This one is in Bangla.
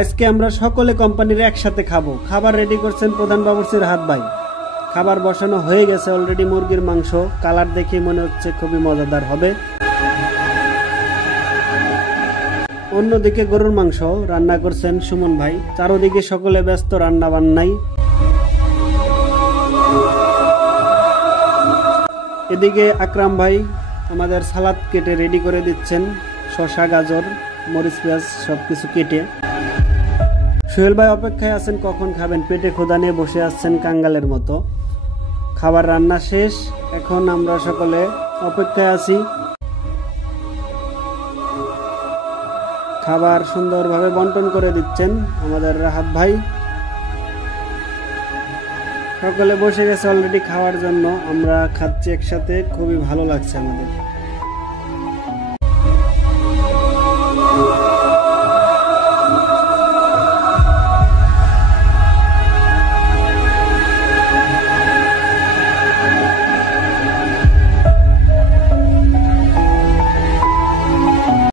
আজকে আমরা সকলে কোম্পানির একসাথে খাবো। খাবার রেডি করছেন প্রধান বাবুর্চির রাহাত ভাই। খাবার বসানো হয়ে গেছে অলরেডি। মুরগির মাংস কালার দেখে মনে হচ্ছে খুবই মজাদার হবে। অন্যদিকে গরুর মাংস রান্না করছেন সুমন ভাই। চারদিকে সকলে ব্যস্ত রান্না বান্নায়। এদিকে আকরাম ভাই আমাদের সালাদ কেটে রেডি করে দিচ্ছেন, শসা গাজর মরিচ পেঁয়াজ সবকিছু কেটে। সোহেল ভাই অপেক্ষায় আছেন কখন খাবেন, পেটে ক্ষুধা নিয়ে বসে আছেন কাঙ্গালের মতো। খাবার রান্না শেষ, এখন আমরা সকলে অপেক্ষায় আছি। খাবার সুন্দরভাবে বন্টন করে দিচ্ছেন আমাদের রাহাত ভাই। সকলে বসে গেছে অলরেডি খাওয়ার জন্য। আমরা খাচ্ছি একসাথে, খুবই ভালো লাগছে আমাদের।